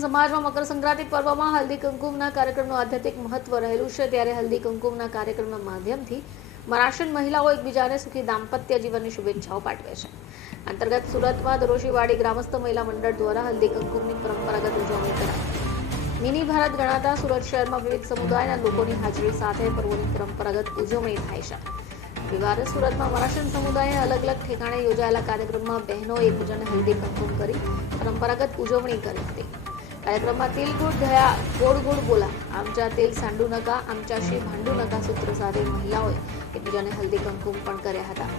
સમાજમાં મકર સંક્રાંતિ પર્વમાં હલ્દી કુમકુમના કાર્યક્રમનું આધ્યાત્મિક મહત્વ રહેલું છે. ત્યારે હલ્દી કુમકુમના કાર્યક્રમના માધ્યમથી મરાઠન મહિલાઓ એકબીજાને સુખી દાંપત્ય જીવનની શુભેચ્છાઓ પાઠવે છે. અંતર્ગત સુરતમાં દરોશીવાડી ગ્રામસ્થ મહિલા મંડળ દ્વારા હલ્દી કુમકુમની પરંપરાગત ઉજવણી કરાઈ. મિની ભારત ગણાતા સુરત શહેરમાં વિવિધ સમુદાયના લોકોની હાજરી સાથે પર્વોની પરંપરાગત ઉજવણી થાય છે. રવિવારે સુરતમાં મરાશન સમુદાયે અલગ અલગ ઠેકાણે યોજાયેલા કાર્યક્રમમાં બહેનો એકબીજાને હલ્દી કંકુમ કરી પરંપરાગત ઉજવણી કરી હતી. કાર્યક્રમમાં તેલ ગુડ ગયા ગોળ ગોળ બોલા. આમચા તેલ સાંડુ નકા આમચા શી ભાંડુ નકા સૂત્ર સાથે મહિલાઓએ એકબીજાને હલ્દી કુમકુમ પણ કર્યા હતા.